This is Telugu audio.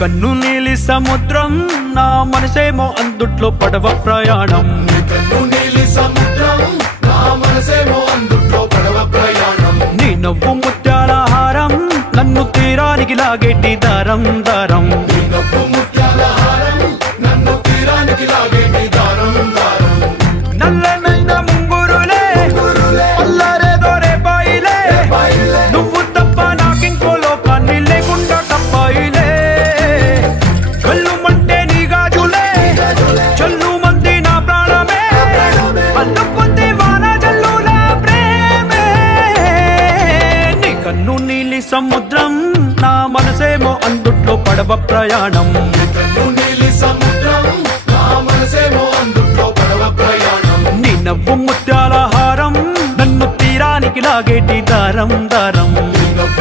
కన్ను నీలి సముద్రం నా మనసేమో అందుట్లో పడవ ప్రయాణం. కన్ను నీలి సముద్రం నా మనసేమో అందుట్లో పడవ ప్రయాణం. నీ నవ్వు ముత్యాల హారం నన్ను తీరానికి లాగేటి దారం దారం. నీ నవ్వు ముత్యాల హారం నన్ను తీరానికి లాగేటి దారం దారం. నల్లనైన ముంగురులే అల్లారేదో రేపాయిలే, నువ్వు తప్ప నాకింకో లోకాన్ని లేకుండా తప్పాయిలే. కళ్ళుమంటే నీ గాజులే చల్లు మంది నా ప్రాణమే, అల్లుకుంది వాన జల్లుల ప్రేమే. నీ కన్ను నీలి సముద్రం నా మనసేమో అందుట్లో పడవ ప్రయాణం. కన్ను నీలి సముద్రం నా మనసేమో అందుట్లో పడవ ప్రయాణం. నీ నవ్వు ముత్యాల హారం నన్ను తీరానికి లాగేటి దారం దారం. నీ నవ్వు